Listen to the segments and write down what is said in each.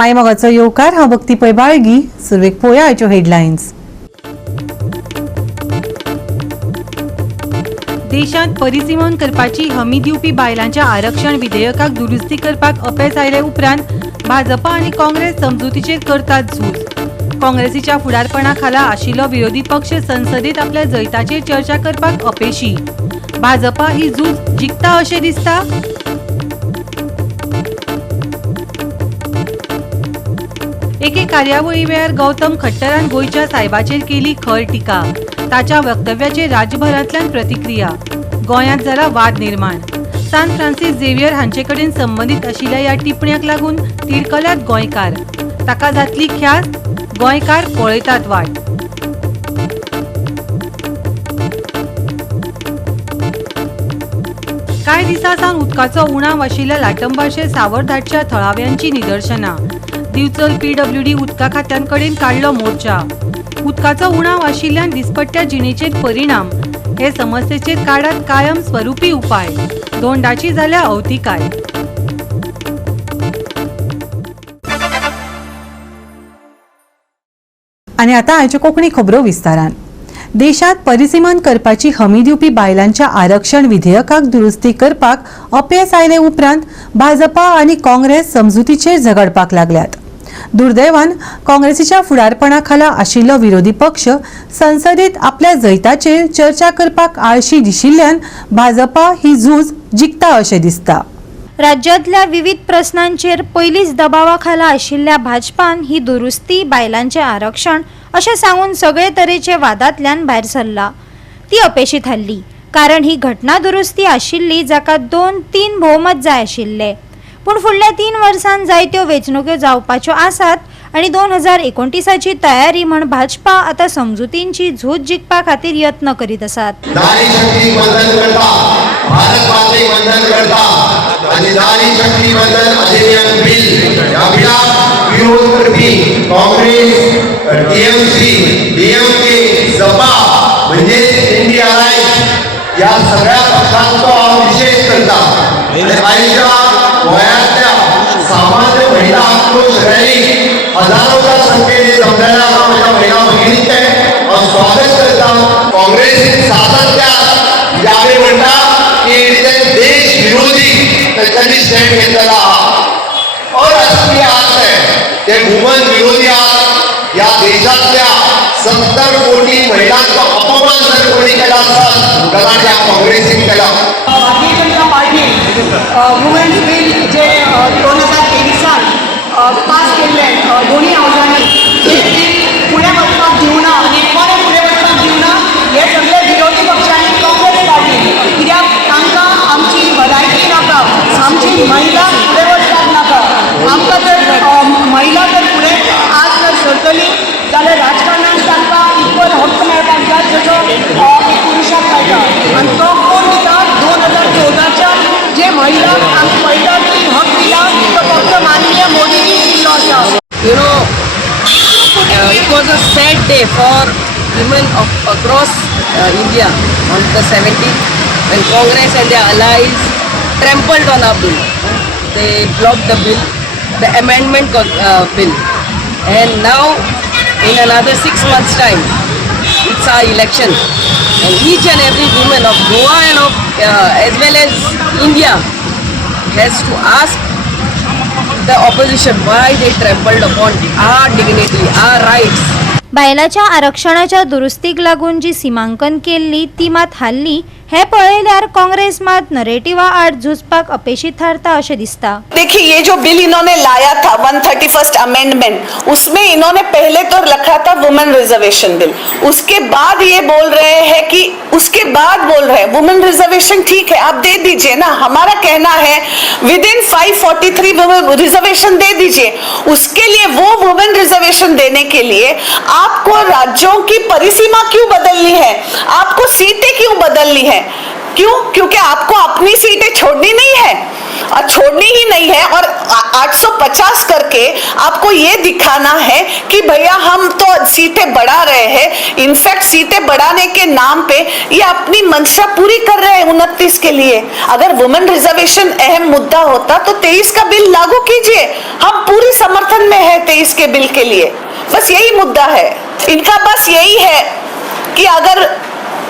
मायमोगाचो येवकार हांव भक्ती पै बाळगी. सुरवेक पळोवया आयच्यो हेडलायन्स. देशांत परिसीमन करपाची हमी दिवपी बायलांच्या आरक्षण विधेयकाक दुरुस्ती करपाक अपेस आयले उपरांत भाजपा आनी काँग्रेस समजुतीचेर करतात झूज. काँग्रेसीच्या फुडारपणा खाला आशिल्लो विरोधी पक्ष संसदेत आपल्या जैताचेर चर्चा करपाक अपेशी. भाजपा ही झूज जिखता अशें दिसता. एके कार्यावळी वेळार गौतम खट्टरान गोंयच्या सायबाचेर केली खर टिका. ताच्या वक्तव्याचेर राज्यभरांतल्यान प्रतिक्रिया. गोंयांत जाला वाद निर्माण. सान फ्रांसीस झेवियर हांचे कडेन संबंदीत आशिल्ल्या ह्या टिप्पण्याक लागून तिडकल्यात गोंयकार. ताका जातली ख्यास्त, गोंयकार पळयतात वाट. कांय दिसा सावन उदकाचो उणाव आशिल्ल्या लाटंबारचे सावरधाटच्या थळाव्यांची निदर्शनां. दिवचल PWD उदका खात्यां कडेन काडलो मोर्चा. उदकाचो उणाव आशिल्ल्यान दिसपट्ट्या जिणेचेर परिणाम. हे समस्येचेर काडात कायम स्वरुपी उपाय. दोंडाची जाल्या अवतिकाय. आनी आतां आयच्यो कोंकणी खबरो विस्तारान. देशांत परिसीमन करपाची हमी दिवपी बायलांच्या आरक्षण विधेयकाक दुरुस्ती करपाक अपेस आयले उपरांत भाजपा आनी काँग्रेस समजुतीचेर झगडपाक लागल्यात. दुर्दैवान काँग्रेसीच्या फुडारपणा खाला आशिल्लो विरोधी पक्ष संसदेत आपल्या जैताचेर चर्चा करपाक आळशी दिशिल्ल्यान भाजपा ही झूज जिखता अशें दिसता. राज्यांतल्या विविध प्रश्नांचेर पयलींच दबावा खाला आशिल्ल्या भाजपान ही दुरुस्ती बायलांचें आरक्षण अशें सांगून सगळे तरेचे वादांतल्यान भायर सरला. ती अपेशी थारली, कारण ही घटना दुरुस्ती आशिल्ली जाका 2-3 भोवमत जाय आशिल्ले. पूण फुडल्या 3 वर्सांत जायत्यो वेंचणुको जावपाच्यो आसात आनी 2029ची तयारी म्हण भाजपा आतां समजुतींची झूज जिखपा खातीर यत्न करीत आसात. नारी शक्ती वंदन करता, भारत मातेक वंदन करता आणि नारी शक्ती वंदन अधिनियम बिल या बिलाक विरोध करपी काँग्रेस, TMC, DMK, सपा म्हणजे इंडिया राईट या सगळ्या पक्षांचो हांव निषेध करता. आयच्या गोंयांतल्या सामान्य महिला आक्रोश रॅलीक हजारोच्या संख्येने जमलेल्या माझ्या महिला भगिनींचे स्वागत करता. काँग्रेसीन सातत्यान यावेळी म्हणटा की देश विरोधी त्यांनी स्टँड घेतलेला अराष्ट्रीय आहात ते वुमन विरोधी आहात. या देशातल्या 70 कोटी महिलांचा अपमान जर कोणी केला असत तर या काँग्रेसीन केला. Bharatiya Janata party women's bill जे 2023 पास केल्ले दोन्ही हावजांनी ते बिल फुडें वचपाक दिवना आनी परत फुडें वचपाक दिवना हे सगळे विरोधी पक्षांनी काँग्रेस पार्टी कित्याक तांकां आमची भलायकी नाका, आमची महिला फुडें वचपाक नाका. आमकां जर महिला जर फुडें आज जर सरतली जाल्यार राजकारणांत तांकां इक्वल हक्क मेळपाक जाय जसो एक पुरुशाक मेळटा. आनी तो कोण दिता 2014च्या जे महिलांक आमी पळयता की हक दिला तो फक्त माननीय मोदींनी दिल्लो आसा. You know, it was a sad day for women across India on the 17th when Congress and their allies trampled on our bill. They blocked the bill, the amendment bill, and now in another 6 months' time, it's our election, and each and every woman of Goa and of as well as India has to ask the opposition why they trampled upon our dignity, our rights. बायलांच्या आरक्षणाच्या दुरुस्तीक लागून जी सीमांकन केल्ली ती मात हाल्ली हे पळयल्यार काँग्रेस मात नरेटिवा आड झुजपाक अपेक्षित थारता अशें दिसता. देखिए, ये जो बिल इन्होंने लाया था 131st अमेंडमेंट, उसमें इन्होंने पहले तो रखा था वुमेन रिजर्वेशन बिल. उसके बाद ये बोल रहे हैं कि वुमेन रिजर्वेशन ठीक है, आप दे दीजिए ना. हमारा कहना है विद इन 543 वुमेन रिजर्वेशन दे दीजिए. उसके लिए वो वुमेन रिजर्वेशन देने के लिए आपको राज्यों की परिसीमा क्यों बदलनी है, आपको सीटें क्यों बदलनी है? क्यों? क्योंकि आपको अपनी सीटें छोड़नी नहीं है. और छोड़नी ही नहीं है, और 850 करके आपको ये दिखाना है कि भैया हम तो सीटें बढ़ा रहे हैं। इनफैक्ट सीटें बढ़ाने के नाम पे ये अपनी मंशा पूरी कर रहे हैं 29 के लिए। अगर वुमेन रिजर्वेशन अहम मुद्दा होता तो 23 का बिल लागू कीजिए, हम पूरी समर्थन में है 23 के बिल के लिए। बस यही मुद्दा है इनका, बस यही है कि अगर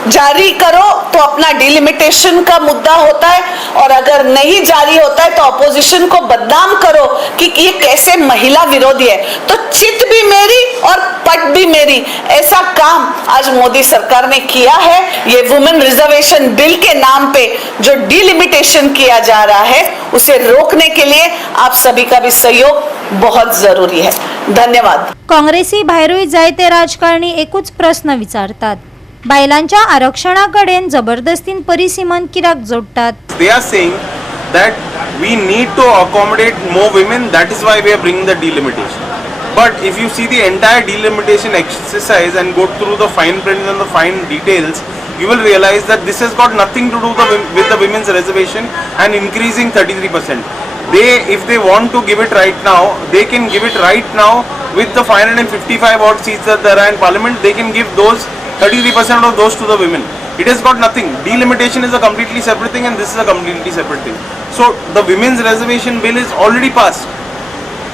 जारी करो तो अपना डिलिमिटेशन का मुद्दा होता है, और अगर नहीं जारी होता है तो अपोजिशन को बदनाम करो कि ये कैसे महिला विरोधी है। तो चित भी मेरी और पट भी मेरी, ऐसा काम आज मोदी सरकार ने किया है। ये वुमेन रिजर्वेशन बिल के नाम पे जो डिलिमिटेशन किया जा रहा है उसे रोकने के लिए आप सभी का भी सहयोग बहुत जरूरी है। धन्यवाद। काँग्रेसी भायरूय जायते राजकारणी एकूच प्रश्न विचारतात, बायलांच्या आरक्षणाकडेन जबरदस्तीन परिसीमन कित्याक जोडटात? They are saying that we need to accommodate more women, that is why we are bringing the delimitation. But if you see the entire delimitation exercise and go through the fine print and the fine details, you will realize that this has got nothing to do with the women's reservation and increasing 33%. If they want to give it right now, they can give it right now with the 555 odd seats that there are in parliament. They can give those 33% of those to the women. It has got nothing. Delimitation is a completely separate thing and this is a completely separate thing. So the women's reservation bill is already passed.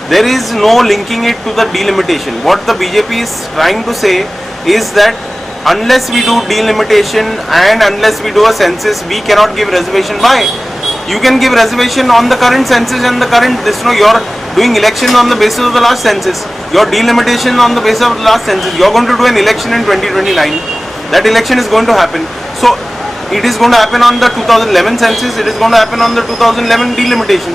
There is no linking it to the delimitation. What the BJP is trying to say is that unless we do delimitation and unless we do a census, we cannot give reservation. Why? You can give reservation on the current census and the current you're doing elections on the basis of the last census. Your delimitation on the basis of the last census. You're going to do an election in 2029. That election is going to happen. So it is going to happen on the 2011 census. It is going to happen on the 2011 delimitation.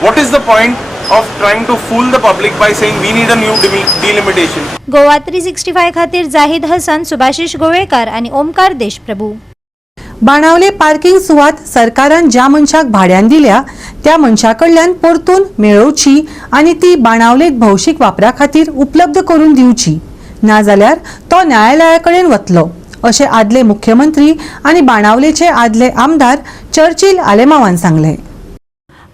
What is the point of trying to fool the public by saying we need a new delimitation? Goa 365 खातीर जाहीद हसन, सुभाशिष गोवेकार आणि Omkar Deshprabhu. Benaulim parking सुवात सरकारान ज्या मनशाक भाड्यान दिल्या त्या मनशाकडल्यान परतून मेळोवची आणि ती बाणावलेक भौशीक वापरा खातीर उपलब्ध करून दिवची, नाजाल्यार तो न्यायालयाकडेन वतलो, अशें आदले मुख्यमंत्री आणि बाणावलेचे आदले आमदार चर्चिल आलेमावान सांगले.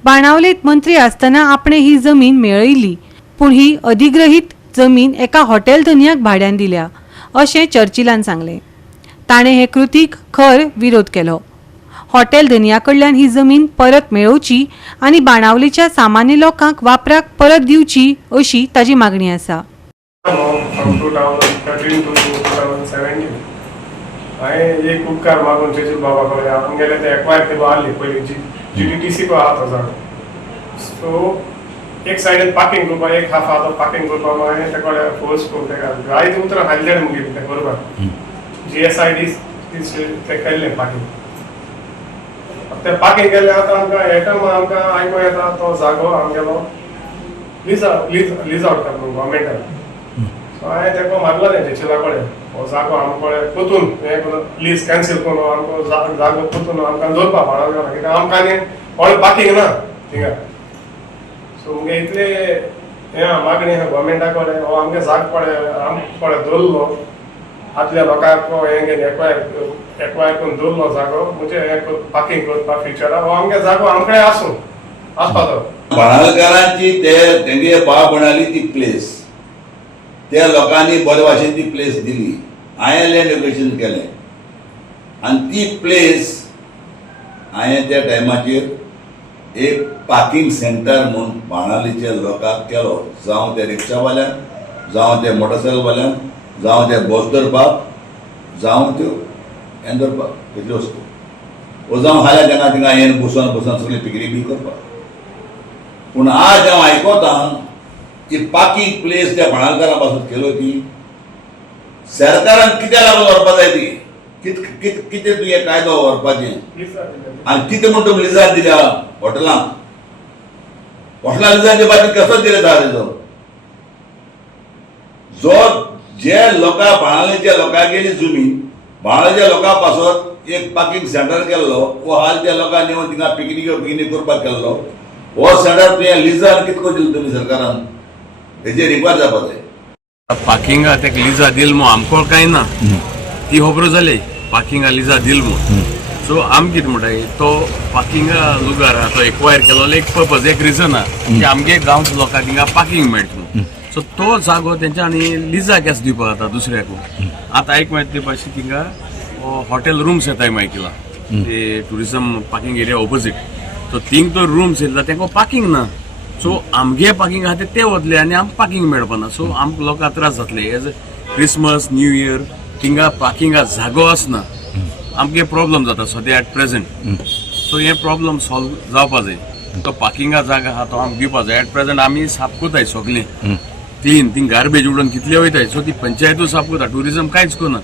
बाणावलेत मंत्री आसतना आपणे ही जमीन मेळयली, पूण ही अधिग्रहीत जमीन एका हॉटेल धन्याक भाड्यान दिल्या, अशें चर्चिलान सांगले. ताणे हे कृतीक खर विरोध केलो. हॉटेल धन्याकडल्यान ही जमीन परत मेळोवची आणि बाणावलेच्या सामान्य लोकांक वापराक परत दिवची, अशी ताजी मागणी आसा. From 2013 to 2017 हांवें एक उपकार मागून चेचूर बाबा कडेन आमगेले ते एक्वायर केलो आसली पयलीं GDTC को आहा तो जाणो. सो एक सायडीन पार्किंग करपाक, एक हाफ आहा तो पार्किंग करपाक हांवें ते कडेन फोर्स करून तेका जायतीं उतरां हाडलें मुगेलीं तें करपाक. GSID ते केल्लें पार्किंग. ते पार्किंग केल्लें आतां आमकां हे टायम आमकां आयकूं येता तो जागो आमगेलो लीज आउट करता गव्हर्मेंटान. सो हांवें तेका मागलें चेचुरा कडेन हो जागो आमचे पोतून हें लीज कॅन्सील करून आमकां जागो पोतून आमकां दवरपा पडना, कित्याक आमकां आनी व्हडलें पार्किंग ना थिंगा. सो मुगे इतले हें मागणी आहा गव्हर्मेंटा कडेन, हो आमगे जागो पळय दवरलो आदल्या लोकांक हें घेवन एक्वायर करून दवरलो जागो, म्हणजे हें पार्किंग करपाक फ्युचराक हो आमगे जागो आमकडे आसपाचो. बाणावलेकारांची तेंगे बाळपणाली ती प्लेस त्या लोकांनी बरे भाशेन ती प्लेस दिली. हांवें लँड एक्विजिशन केलें आनी ती प्लेस हांवें त्या टायमाचेर एक पार्किंग सेंटर म्हणून बाणावलेच्या लोकांक केलो, जावं ते रिक्षावाल्यांक, जावं ते मोटरसायकलवाल्यांक, जावं ते बस धरपाक, जावं त्यो हें धरपाक तितल्यो वस्तू, वो जावं हाल्या तेंका थिंगा येवन बसून सगळी पिकनीक बी करपाक. पूण आज हांव आयकोता की पार्किंग प्लेस त्या बाणावलेकारां पासून केलो ती सरकारान कित्याक लागून व्हरपा जाय ती, कितें तुवें कायदो व्हरपाचें आनी कितें म्हूण तुमी लिजार दिल्या हॉटेलांक लिजार दिवपाचें कसो दिले तेजो जो जे लोकां बाणावलेच्या लोकांगेली जमीन बाणावलेच्या लोकां पासून एक पार्किंग सेंटर केल्लो, वो हाल त्या लोकांनी येवन थिंगा पिकनीक करपाक केल्लो, हो सेंटर तुवें लिजार कितको दिलो तुमी सरकारान, हेजेर रिक्वायर जावपा जाय. पार्किंगा तेका लिजा दिल मो आमको कांय ना, ती खबर जाली पार्किंगा लिजा दिल मो. सो आम कितें म्हणटाय तो पार्किंगा लुगार आहा तो एक्वायर केलो एक पर्पज एक रिजन आहा की आमगे गांवच्या लोकांक थिंगा पार्किंग मेळटा सो तो जागो तेंच्यांनी लिजा केस दिवपाक जाता दुसऱ्याक आतां एक माहिती ते भाशेन थिंगा हॉटेल रूम्स येताय मायकिला ते tourism parking area opposite so thing तो रूम्स येता तेंका पार्किंग ना सो आमगे पार्किंग आहा ते वतले आनी आमकां पार्किंग मेळपाना सो आमकां लोकांक त्रास जातले एज क्रिसमस न्यू इयर थिंगा पार्किंगा जागो आसना आमगे प्रॉब्लम जाता सद्या एट प्रेझेंट सो हे प्रॉब्लम सॉल्व जावपा जाय तो पार्किंगा जागा आहा तो आमकां दिवपा जाय एट प्रेझेंट आमी साफ कोताय सगळें क्लीन थिंग गार्बेज उडोवन कितले वयताय सो ती पंचायतू साफ कोता टुरिझम कांयच कोना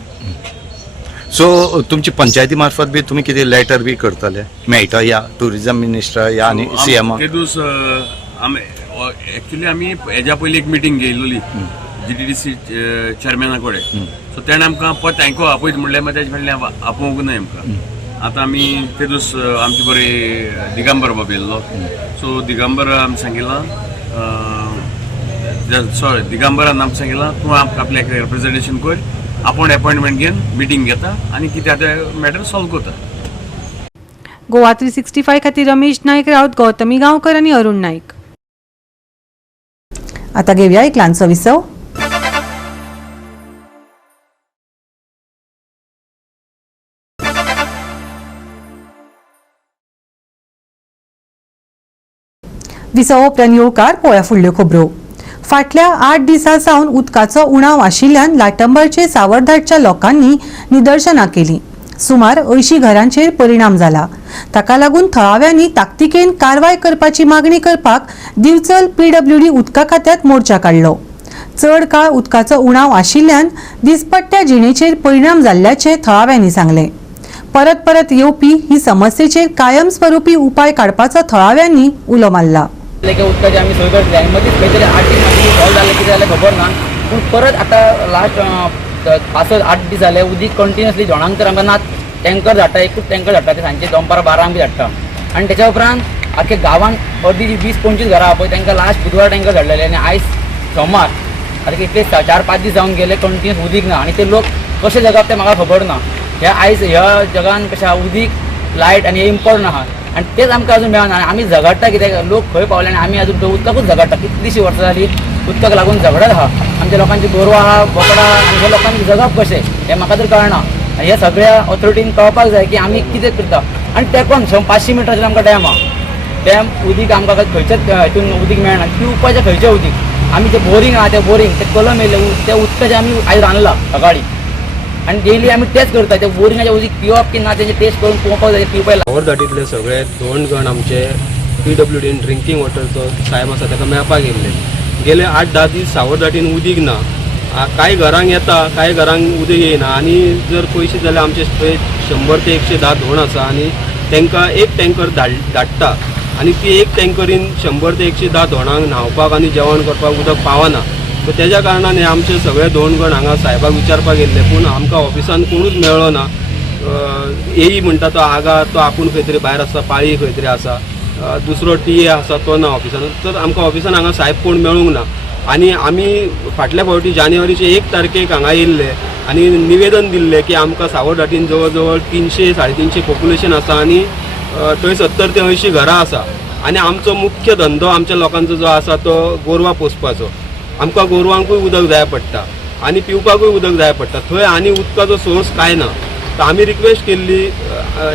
सो तुमची पंचायती मार्फत बी तुम्ही किती लेटर बी करतले मेळटा या टुरिझम मिनिस्टर या आणि सीएम ते दीस एक्चुअली आमी हेज्या पयलीं एक मिटींग घेयलोली GTDC चेअरमॅना कडेन सो तेणें आमकां पद हांको आपयत म्हणलें मागीर तेजे फाटल्यान आपोवंक न्हय आमकां आतां आमी ते दीस आमचे बरे दिगंबर बाब येयल्लो सो दिगंबर आमी सांगिल्लां सॉरी दिगंबरान आमकां सांगिल्लां तूं आमकां आपल्याक रिप्रेझेंटेशन कर आपण अपॉइंटमेंट घेवन मिटींग घेता आनी कितें आतां मॅटर सॉल्व करता गोवा 365 खातीर रमेश नायक रावत गौतमी गांवकर आनी अरुण नायक. आता घेऊया एक ल्हानसो विसव. विसव उपरांत येवकार पळया फुडल्यो खबरो. फाटल्या 8 दिसां सावन उदकाचो उणाव आशिल्ल्यान लाटंबरचे सावरधाटच्या लोकांनी निदर्शनां केली. सुमार 80 घरांचेर परिणाम जाला. ताका लागून थळाव्यांनी ताकतिकेन कारवाय करपाची मागणी करपाक दिवचल PWD उदका खात्यात मोर्चा काडलो. चड काळ उदकाचो उणाव आशिल्ल्यान दिसपट्ट्या जिणेचेर परिणाम जाल्ल्याचे थळाव्यांनी सांगले. परत परत येवपी ही समस्येचेर कायमस्वरुपी उपाय काडपाचो थळाव्यांनी उलो मारला. उदकाची आम्ही सोय करतले आनी मदींच खंय तरी 8 दीस सॉल्व जालें कितें जालें खबर ना पूण परत आतां लास्ट 5-8 दीस जाले उदीक कंटिन्युअसली जोणांक तर आमकां ना टँकर धाडटा एकूच टँकर धाडटा ते सांजचे दनपार 12 बी धाडटा आनी तेच्या उपरांत आख्या गांवांत अर्दी 20-25 घरां आहा पळय तांकां लास्ट बुधवार टँकर धाडलेले आनी आयज सोमार आतां कितले 4-5 दीस जावन गेले कंटिन्युअस उदीक ना आनी ते लोक कशे जगप ते म्हाका खबर ना. हे आयज ह्या जगान कशें आहा उदीक लायट आनी हे इम्पॉर्टंट आहा आनी तेच आमकां अजून मेळना. आमी झगडटा कित्याक लोक खंय पावले आनी आमी अजून उदकाकूच झगडटा. कितलींशीं वर्सां जालीं उदकाक लागून झगडत आहा. आमच्या लोकांची गोरवां आहा बोकडां आनी ह्या लोकांनी जगप कशें हें म्हाका तर कळना. हे सगळ्या ऑथॉरिटीन कळपाक जाय की आमी कितें करता. आनी तेंकोन 500 मिटराचेर आमकां डॅम आहा. डॅम उदीक आमकां खंयच्याच हितून उदीक मेळना. पिवपाचें खंयचें उदीक आमी ते बोरींग आहा ते बोरींग ते कलम येयले त्या उदकाचें आमी आयज रांदला सकाळीं आनी डेली आमी तेच करता. ते बोरिंगाचें उदीक पिवप की ना तेजें टेस्ट करून पळोवपाक जाय पिवपाक. सावरधाटींतले सगळे 2 गण आमचे PWDन ड्रिंकींग वॉटरचो साहेब आसा ताका मेळपाक येयल्ले. गेले 8-10 दीस सावरधाटीन उदीक ना. कांय घरांक येता कांय घरांक उदक येयना आनी जर पयशे जाल्यार आमचे थंय 100 ते 110 धोण आसा आनी तांकां एक टँकर धाडटा आनी ती एक टँकरीन 100 ते 110 धोणांक न्हांवपाक आनी जेवण करपाक उदक पावना. सो तेज्या कारणान हे आमचे सगळे 2 गण हांगा साहेबाक विचारपाक येयल्ले पूण आमकां ऑफिसान कोणूच मेळ्ळो ना. येई म्हणटा तो आगा तो आपूण खंय तरी भायर आसा पाळी खंय तरी आसा. दुसरो TA आसा तो ना ऑफिसान. तर आमकां ऑफिसान हांगा साहेब कोण मेळूंक ना. आनी आमी फाटल्या फावटी जानेवारीचे 1 तारखेक हांगा येयल्ले आनी निवेदन दिल्लें की आमकां सावरधाटीन जवळ जवळ 300-350 पॉप्युलेशन आसा आनी थंय 70 ते 80 घरां आसा आनी आमचो मुख्य धंदो आमच्या लोकांचो जो आसा तो गोरवां पोसपाचो. आमकां गोरवांकूय उदक जाय पडटा आनी पिवपाकूय उदक जाय पडटा. थंय आनी उदकाचो सोर्स कांय ना. तर आमी रिक्वेस्ट केल्ली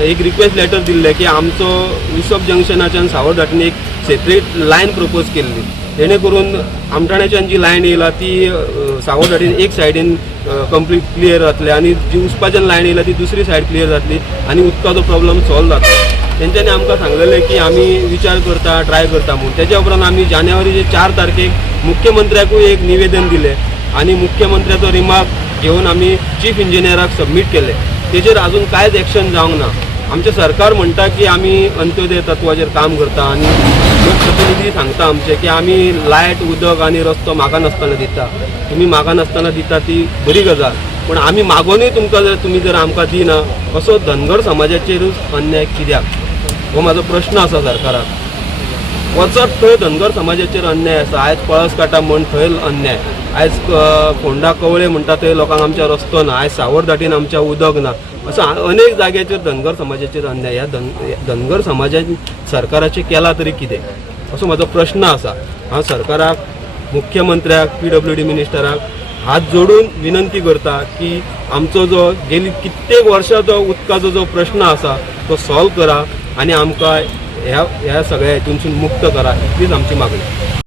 एक रिक्वेस्ट लेटर दिल्लें की आमचो विसप जंक्शनाच्यान सावरधाटीन एक सेपरेट लायन प्रपोज केल्ली जेणे करून आमठाण्याच्यान जी लायन येयला ती सावरधाटीन एक सायडीन कंप्लीट क्लियर जातले आनी जी उसपाच्यान लायन येयला ती दुसरी सायड क्लियर जातली आनी उदकाचो प्रॉब्लम सॉल्व जातलो. तेंच्यांनी आमकां सांगलेलें की आमी विचार करता ट्राय करता म्हणून. तेच्या उपरांत आमी जानेवारीचे 4 तारखेक मुख्यमंत्र्याकूय एक निवेदन दिलें आनी मुख्यमंत्र्याचो रिमार्क घेवन आमी चीफ इंजिनियराक सबमीट केले. तेजेर अजून कांयच एक्शन जावंक ना. आमचें सरकार म्हणटा की आमी अंत्योदय तत्वाचेर काम करता आनी लोकप्रतिनिधी सांगता आमचे की आमी लायट उदक आनी रस्तो म्हाका नासतना दिता. तुमी म्हाका नासतना दिता ती बरी गजाल पूण आमी मागोनूय तुमकां जर तुमी जर आमकां दिना असो धनगर समाजाचेरूच अन्याय कित्याक हो म्हाजो प्रश्न आसा सरकाराक. वचत थंय धनगर समाजाचेर अन्याय आसा. आयज पळस काटा म्हण थंय अन्याय, आयज फोंडा कवळे म्हणटा थंय लोकांक आमच्या रस्तो ना, आयज सावरदाटीन आमच्या उदक ना, असो अनेक जाग्याचेर धनगर समाजाचेर अन्याय. ह्या धनगर समाजान सरकाराचें केला तरी कितें असो म्हजो प्रश्न आसा. हांव सरकाराक, मुख्यमंत्र्याक, PWD मिनिस्टराक हात जोडून विनंती करता की आमचो जो गेली कित्येक वर्सां उदकाचो जो प्रश्न आसा तो सॉल्व करा आनी आमकां ह्या सगळ्या हितूनसून मुक्त करा, इतलीच आमची मागणी.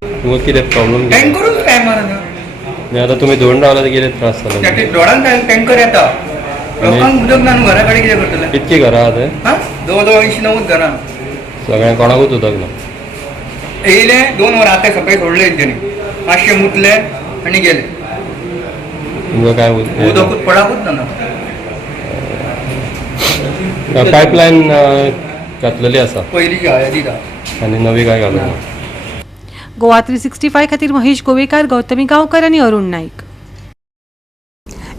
तुमकां कितें प्रॉब्लेम टँकरूच टायमार ना, आतां तुमी धुवन रावला कितें त्रास जालो? दोडान टँकर येता, लोकांक उदक ना न्हू, घरा कडेन कितें करतले? कितकी घरां आहा ते? जवळ जवळ 80-90 घरां. सगळ्यांक कोणाकूच उदक ना. येयले 2 वरां आतां सकाळी सोडले तेणी, 500 मुतले आनी गेले. तुमकां काय उदकूच पडाकूच ना. पायपलायन घातलेली आसा पयलींची दिता आनी नवी काय घालूंक ना. गोवा 365 खातीर महेश गोवेकार, गौतमी गांवकर आनी अरुण नाईक.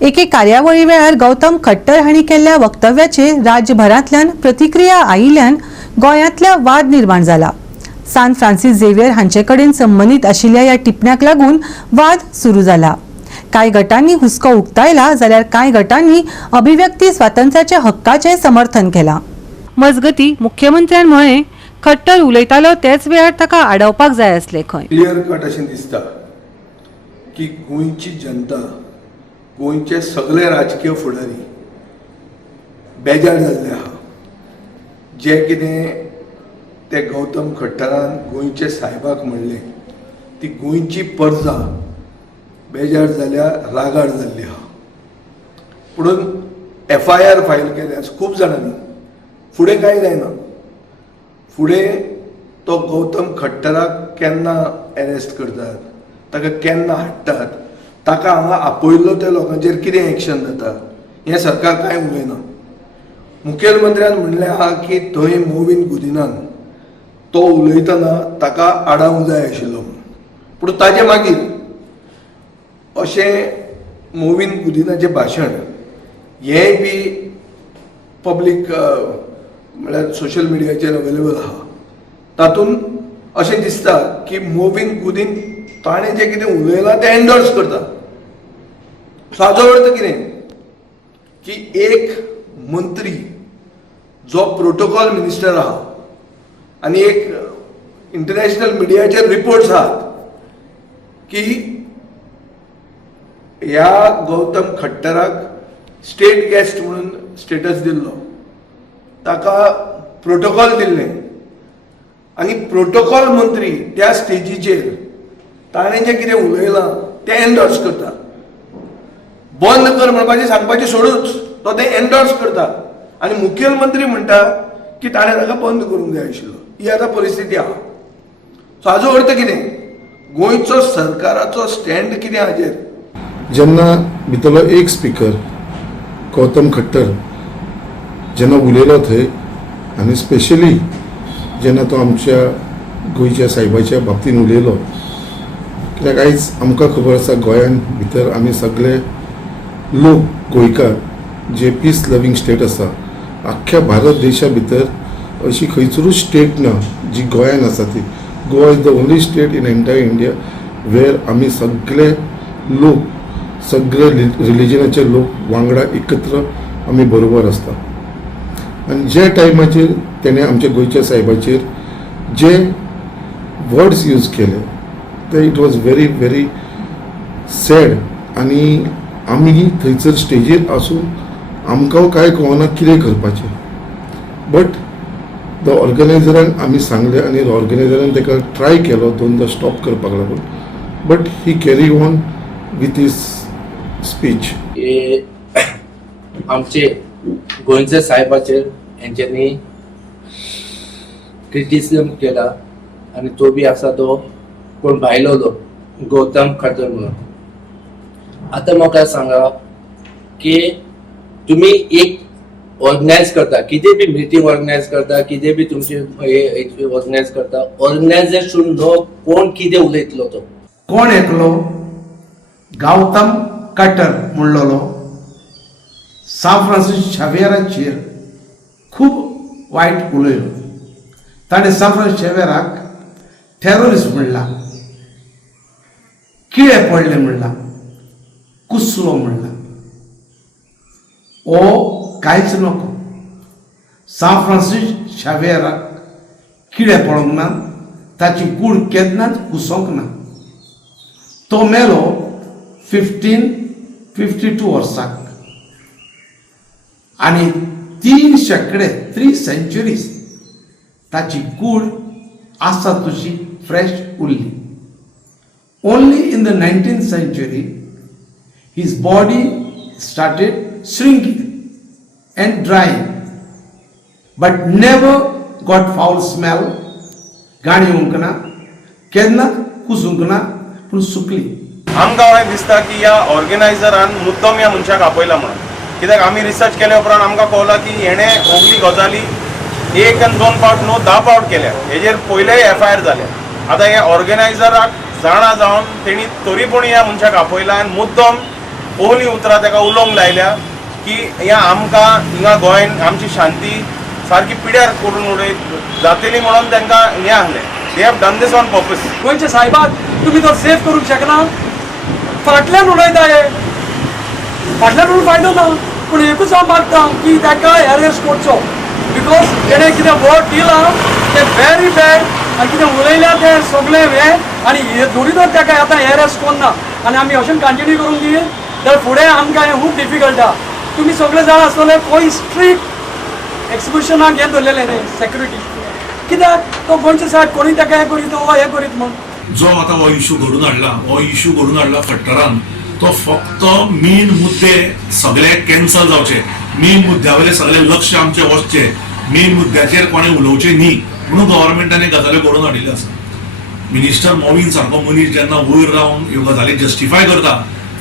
एके कार्यावळी वेळार गौतम खट्टर हांणी केल्ल्या वक्तव्याचेर राज्यभरांतल्यान प्रतिक्रिया आयिल्ल्यान गोंयांतल्या वाद निर्माण जाला. सान फ्रांसीस झेवियर हांचे कडेन संबंदीत आशिल्ल्या ह्या टिपण्याक लागून वाद सुरू जाला. कांय गटांनी हुस्को उक्तायला जाल्यार कांय गटांनी अभिव्यक्ती स्वातंत्र्याच्या हक्काचें समर्थन केलां. मजगतीं मुख्यमंत्र्यान म्हळें खट्टर उलयतालो तेच वेळार ताका आडावपाक जाय आसलें खंय. क्लियर कट अशें दिसता की गोंयची जनता, गोंयचे सगळे राजकीय फुडारी बेजार जाल्ले आहा. जे कितें ते गौतम खट्टरान गोंयचे साहेबाक म्हणलें ती गोंयची परजा बेजार जाल्या, रागार जाल्ली आहा. पुणून FIR फायल केल्या खूब जाणांनी. फुडें कांय जायना. फुडें तो गौतम खट्टराक केन्ना अरेस्ट करतात, ताका केन्ना हाडटात, ताका हांगा आपयल्लो त्या लोकांचेर कितें एक्शन जाता हें सरकार कांय उलयना. मुखेलमंत्र्यान म्हणलें आहा की थंय मोविन गुदिनान तो उलयतना ताका आडावंक जाय आशिल्लो. पूण ताजे मागीर अशें मोविन गुदिनाचें भाशण हेंय बी पब्लीक म्हळ्यार सोशल मिडियाचेर अवेलेबल आहा. तातूंत अशें दिसता की मोविन गुदीन ताणें जें कितें उलयलां तें एंडोर्स करता. हाचो अर्थ कितें की एक मंत्री जो प्रोटोकॉल मिनिस्टर आहा आनी एक इंटरनॅशनल मिडियाचेर रिपोर्ट्स आहात की ह्या गौतम खट्टराक स्टेट गेस्ट म्हणून स्टेटस दिल्लो, ताका प्रोटोकॉल दिल्लें आनी प्रोटोकॉल मंत्री त्या स्टेजीचेर ताणें जें कितें उलयलां तें एंडोर्स करता. बंद कर म्हणपाचें सांगपाचें सोडूच तो तें एंडोर्स करता आनी मुखेलमंत्री म्हणटा की ताणें ताका बंद करूंक जाय आशिल्लो. ही आतां परिस्थिती आहा. सो हाचो अर्थ कितें, गोंयचो सरकाराचो स्टँड कितें हाजेर. जेन्ना भितरलो एक स्पीकर गौतम खट्टर जेन्ना उलयलो थंय आनी स्पेशली जेन्ना तो आमच्या गोंयच्या सायबाच्या बाबतीन उलयलो, कित्याक आयज आमकां खबर आसा गोंयान भितर आमी सगळे लोक गोंयकार जे पीस लवींग स्टेट आसा. आख्ख्या भारत देशा भितर अशी खंयचरूच स्टेट ना जी गोंयान आसा ती. Goa is the only state in entire India where आमी सगळे लोक, सगळे रिलिजनाचे लोक वांगडा एकत्र आमी बरोबर आसता. आनी जे टायमाचेर तेणें आमच्या गोंयच्या साहेबाचेर जे वर्ड्स यूज केले ते it was very very sad. आनी आमी थंयसर स्टेजीर आसून आमकां कांय कळना कितें करपाचें. बट द ऑर्गनायझरान आमी सांगलें आनी ऑर्गनायझरान ताका ट्राय केलो 2दा स्टॉप करपाक लागून, but he carry on with his speech. आमचे गोंयच्या साहेबाचेर हेंच्यांनी क्रिटिसिजम केला आनी तो बी आसा तो कोण भायलो गौतम खट्टर म्हणून. आतां म्हाका सांगा की तुमी एक ऑर्गनायज करता, कितें बी मिटींग ऑर्गनायज करता, कितें बी तुमचे हे ऑर्गनायज करता, ऑर्गनायझेशन नो कोण कितें उलयतलो तो कोण एकलो गौतम खट्टर म्हणलोलो सान फ्रांसीस झेवियराचेर खूब वायट उलयलो. ताणें सान फ्रांसीस झेवियराक टेररिस्ट म्हणला, किडे पडले म्हणला, कुसलो म्हणला, ओ कांयच नको. सान फ्रांसीस शावेराक किडे पडोंक ना, ताची कूड केन्नाच कुसोंक ना. तो मेलो 1552 वर्साक आणि 3 सेंचुरीज ताची कूड आसा तशी फ्रेश उरली. Only in the 19th century, his body started shrinking and drying, but never got foul smell. गाणी उंकना, केन्ना कुसूंकना, पूण सुकली. आमकां अशें दिसता की ह्या ऑर्गनायझरान मुद्दम ह्या मनशाक आपयला म्हणून. कित्याक आमी रिसर्च केल्या उपरांत आमकां कळला की हेणे ओगली गजाली 1 आनी 2 फावट न्हू 10 फावट केल्या. हेजेर पयलेय FIR जाल्या. आतां हे ऑर्गनायझराक जाणा जावन तेणी तरीपूण ह्या मनशाक आपयला आनी मुद्दम ओगली उतरां ताका उलोवंक लायल्या की ह्या आमकां हिंगा गोंयान आमची शांती सारकी पिड्यार करून उडय जातली म्हणून तांकां हें आहलें. They have done this on purpose. गोंयच्या साहेबाक तुमी तो सेफ करूंक शकना. फाटल्यान उडयता हे, फाटल्यान उडून फायदो ना. पूण एकूच हांव मागता की ताका अरेस्ट करचो, बिकॉज तेणें कितें वर्ड दिलां तें व्हेरी बॅड आनी कितें उलयल्या तें सगळें हें. आनी हे दोरी तर ताका आतां अरेस्ट करना आनी आमी अशें कंटिन्यू करून दिले जाल्यार फुडें आमकां हें खूब डिफिकल्ट आहा. तुमी सगळे जाण आसतले खंय स्ट्रिक्ट एक्सिबिशनाक हें धरलेलें न्ही सेक्युरिटी. कित्याक तो गोंयचो सायड कोणी ताका हें करीत हें करीत म्हण. जो आतां हो इश्यू घडून हाडला खट्टरान, तो फक्त मेन मुद्दे सगळे कॅन्सल जावचे, मेन मुद्द्या वयले सगळे लक्ष आमचे वचचे, मेन मुद्द्याचेर कोणें उलोवचें न्ही म्हणून गव्हर्मेंटान गजाल्यो घडोवन हाडिल्ल्यो आसा. मिनिस्टर मोविन सारको मनीस जेन्ना वयर रावन ह्यो गजाली जस्टिफाय करता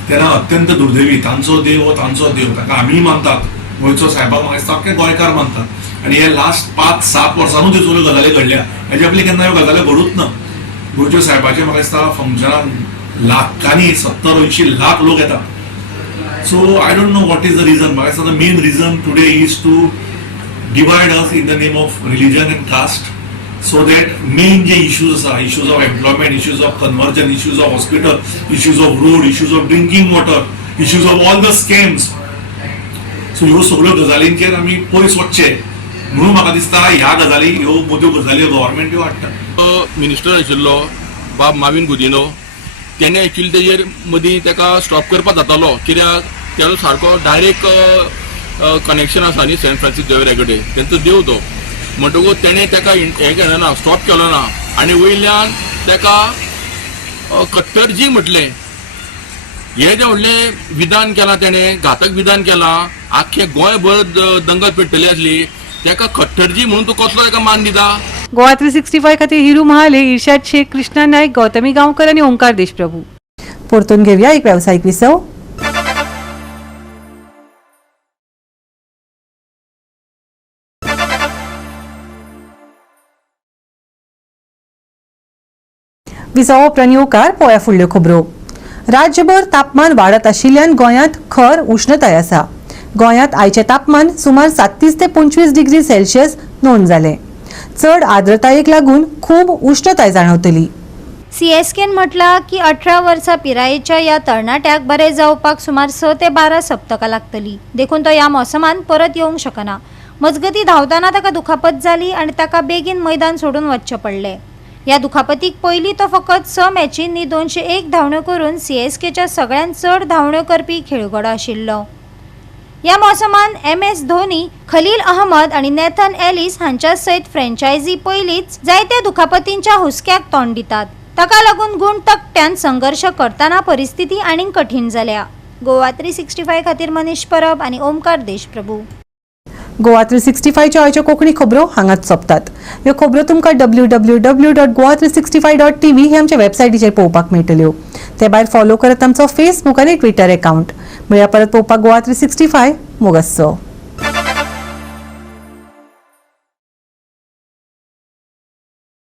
तेन्ना अत्यंत दुर्दैवी. तांचो देव ताका आमी मानतात, गोंयचो साहेबाक म्हाका दिसता अख्खे गोंयकार मानतात. आनी हे लास्ट 5-7 वर्सांनूच ह्यो सगळ्यो गजाली घडल्या. हेज्या पयलीं केन्ना ह्यो गजाली घडूच ना. गोंयच्या साहेबाचे म्हाका दिसता फंक्शनाक लाखांनी 70-80 लाख लोक येतात. So I don't know what is the reason. म्हाका दिसता the main reason today is to divide us in the name of religion and caste. So that main जे issues आसा, issues of employment, issues of conversion, issues of hospital, issues of road, issues of drinking water, issues of all the scams. So ह्यो सगळ्यो गजालींचेर आमी पयस वचचे म्हणून म्हाका दिसता ह्या गजाली ह्यो मोद्यो गजाली गव्हर्मेंट ह्यो हाडटा. मिनिस्टर आशिल्लो बाब माविन गुदिनो तेणे एक्चुअली तेजेर मदीं ताका स्टॉप करपाक जातालो, कित्याक तेजो सारको डायरेक्ट कनेक्शन आसा न्ही सेंट फ्रांसीस झेवियर कडेन, तेंचो देव तो. म्हणटकूच तेणें ताका हें केलें ना, स्टॉप केलो ना आनी वयल्यान ताका कट्टरजी म्हटलें. हें जें व्हडलें विधान केलां तेणें, घातक विधान केलां, आख्खे गोंयभर दंगल पेट्टली आसली, ताका खट्टरजी म्हणून तूं कसलो ताका मान दिता. गोवा 365 खातीर हिरू महाले, इर्शाद शेख, कृष्णा नायक, गौतमी गांवकर आणि ओंकार देशप्रभू. परतून घेऊया एक व्यावसायिक विसव. विसव प्रन्योकार पोया फुडल्यो खबरो. राज्यभर तापमान वाडत आशिल्ल्यान गोंयांत खर उष्णताय आसा. गोंयांत आयचे तापमान सुमार 37 ते 25 डिग्री सेल्सियस नोंद जाले. चड आर्द्रतायेक लागून खूब उष्णताय जाणवतली. सीएसकेन म्हटला की 18 वर्सां पिरायेच्या या तरणाट्याक बरे जावपाक सुमार 6 ते 12 सप्तकां लागतली. देखून तो ह्या मोसमान परत येवंक शकना. मजगती धांवताना ताका दुखापत जाली आनी ताका बेगीन मैदान सोडून वचचें पडलें. ह्या दुखापतीक पयलीं तो फकत 6 मॅचींनी 201 धांवड्यो करून सीएसकेच्या सगळ्यांत चड धांवड्यो करपी खेळगडो आशिल्लो. ह्या मोसमान MS धोनी, खलील अहमद आनी नॅथन एलिस हांच्या सयत फ्रँचायझी पयलींच जायत्या दुखापतींच्या हुस्क्याक तोंड दितात. ताका लागून गुणतकट्यान संघर्श करतना परिस्थिती आनीक कठीण जाल्या. गोवा 365 खातीर मनीष परब आनी ओमकार देशप्रभू. गोवा 365 च्यो आयच्यो कोंकणी खबरो हांगाच सोंपतात. ह्यो खबरो तुमकां www.goa365.tv हे आमच्या वेबसायटीचेर पळोवपाक मेळटल्यो. ते भायर फॉलो करत आमचो फेसबूक आनी ट्विटर अकाउंट. मेळया परत पळोवपाक गोवा 365. मोगस्सो.